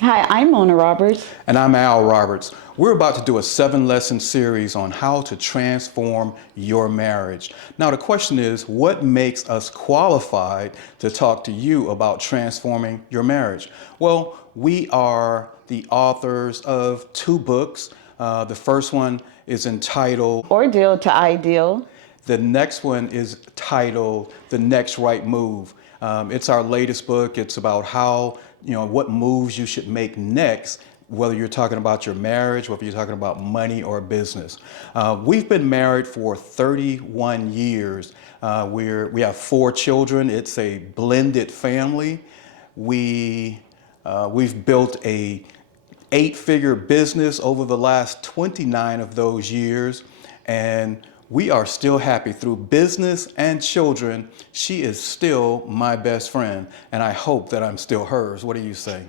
Hi, I'm Mona Roberts. And I'm Al Roberts. We're about to do a 7-lesson series on how to transform your marriage. Now, the question is, what makes us qualified to talk to you about transforming your marriage? Well, we are the authors of 2 books. The first one is entitled, Ordeal to Ideal. the next one is titled The Next Right Move. It's our latest book. It's about how, what moves you should make next, whether you're talking about your marriage, whether you're talking about money or business. We've been married for 31 years. We have 4 children. It's a blended family. We've built a 8-figure business over the last 29 of those years, and we are still happy through business and children. She is still my best friend, and I hope that I'm still hers. What do you say?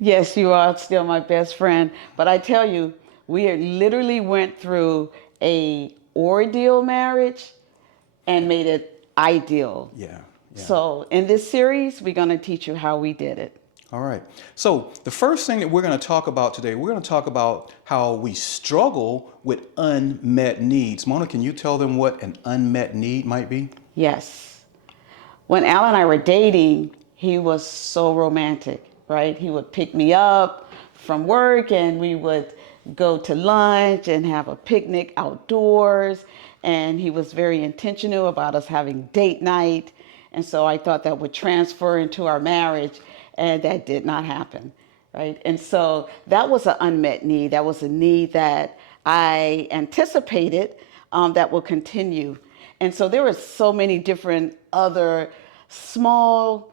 Yes, you are still my best friend. But I tell you, we had literally went through a ordeal marriage and made it ideal. Yeah, yeah. So in this series, we're going to teach you how we did it. All right. So the first thing that we're going to talk about today, we're going to talk about how we struggle with unmet needs. Mona, can you tell them what an unmet need might be? Yes. When Al and I were dating, he was so romantic, right? He would pick me up from work and we would go to lunch and have a picnic outdoors. And he was very intentional about us having date night. And so I thought that would transfer into our marriage, and that did not happen, right? And so that was an unmet need. That was a need that I anticipated that will continue. And so there were so many different other small,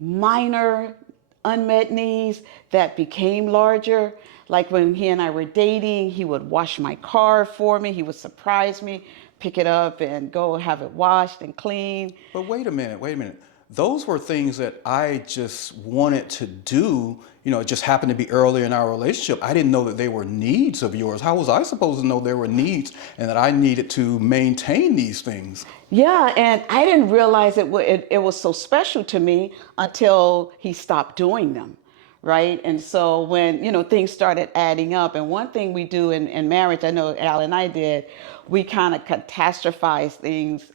minor unmet needs that became larger. Like when he and I were dating, he would wash my car for me. He would surprise me, pick it up and go have it washed and cleaned. But wait a minute. Those were things that I just wanted to do. It just happened to be early in our relationship. I didn't know that they were needs of yours. How was I supposed to know they were needs and that I needed to maintain these things? Yeah, and I didn't realize it was so special to me until he stopped doing them, right? And so when, things started adding up, and one thing we do in marriage, I know Al and I did, we kind of catastrophize things.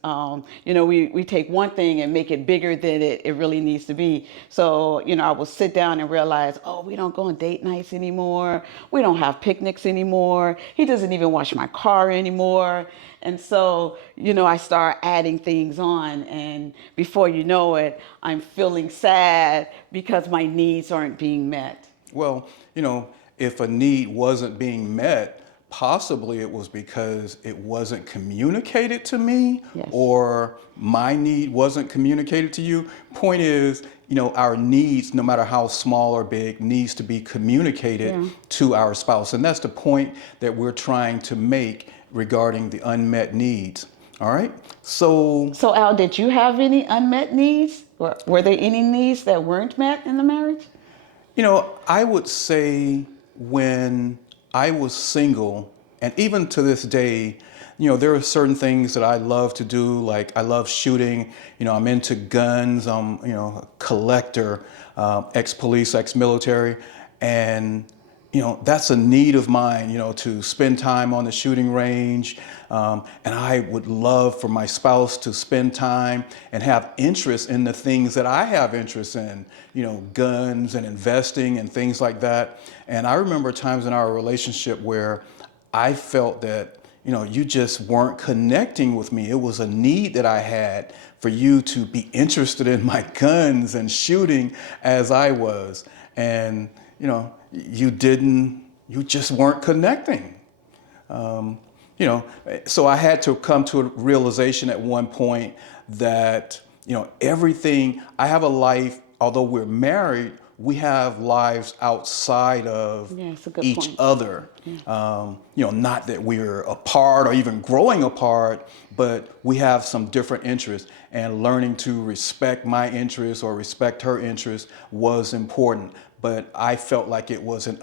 We take one thing and make it bigger than it really needs to be. So, I will sit down and realize, oh, we don't go on date nights anymore. We don't have picnics anymore. He doesn't even wash my car anymore. And so, I start adding things on, and before you know it, I'm feeling sad because my needs aren't being met. Well, if a need wasn't being met, possibly it was because it wasn't communicated to me Yes. or my need wasn't communicated to you. Point is, our needs, no matter how small or big, needs to be communicated Yeah. to our spouse. And that's the point that we're trying to make regarding the unmet needs. All right? So, Al, did you have any unmet needs? Or were there any needs that weren't met in the marriage? I would say when I was single, and even to this day, there are certain things that I love to do. Like I love shooting. I'm into guns. I'm, a collector, ex-police, ex-military, and that's a need of mine. To spend time on the shooting range, and I would love for my spouse to spend time and have interest in the things that I have interest in. Guns and investing and things like that. And I remember times in our relationship where I felt that you just weren't connecting with me. It was a need that I had for you to be interested in my guns and shooting as I was. And, you just weren't connecting. Um, so I had to come to a realization at one point that, everything, I have a life, although we're married, we have lives outside of Yeah, it's a good each point. other. Yeah. Not that we're apart or even growing apart, but we have some different interests, and learning to respect my interests or respect her interests was important. But I felt like it was an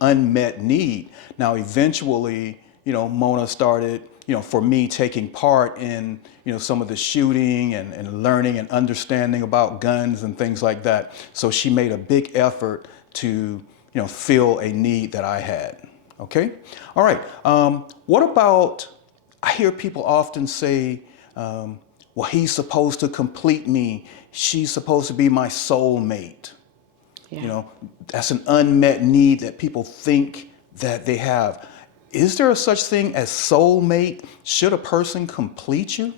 unmet need. Now, eventually, Mona started, for me taking part in, some of the shooting and learning and understanding about guns and things like that. So she made a big effort to, fill a need that I had. Okay? All right. What about, I hear people often say, well, he's supposed to complete me. She's supposed to be my soulmate. Yeah. That's an unmet need that people think that they have. Is there a such thing as soulmate? Should a person complete you?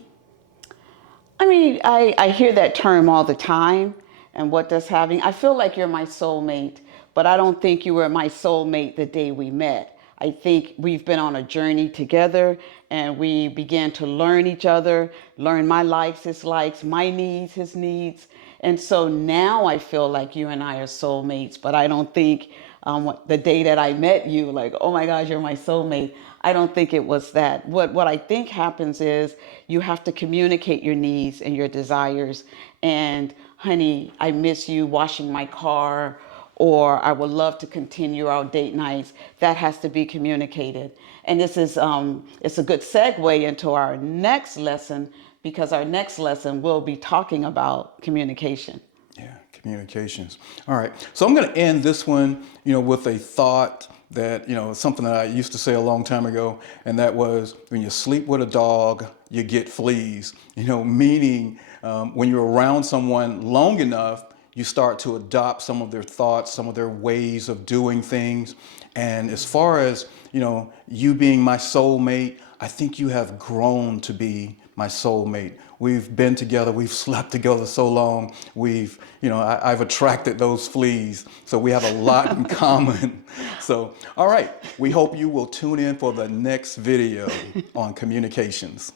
I mean, I hear that term all the time. And what does having, I feel like you're my soulmate, but I don't think you were my soulmate the day we met. I think we've been on a journey together and we began to learn each other, learn my likes, his likes, my needs, his needs. And so now I feel like you and I are soulmates, but I don't think the day that I met you, like, oh my gosh, you're my soulmate. I don't think it was that. What I think happens is you have to communicate your needs and your desires. And honey, I miss you washing my car, or I would love to continue our date nights. That has to be communicated. And this is it's a good segue into our next lesson, because our next lesson will be talking about communication. Yeah, communications. All right. So I'm going to end this one, with a thought that, something that I used to say a long time ago, and that was, when you sleep with a dog, you get fleas. Meaning when you're around someone long enough, you start to adopt some of their thoughts, some of their ways of doing things. And as far as, you being my soulmate, I think you have grown to be my soulmate. We've been together, we've slept together so long, I've attracted those fleas. So we have a lot in common. So, all right, we hope you will tune in for the next video on communications.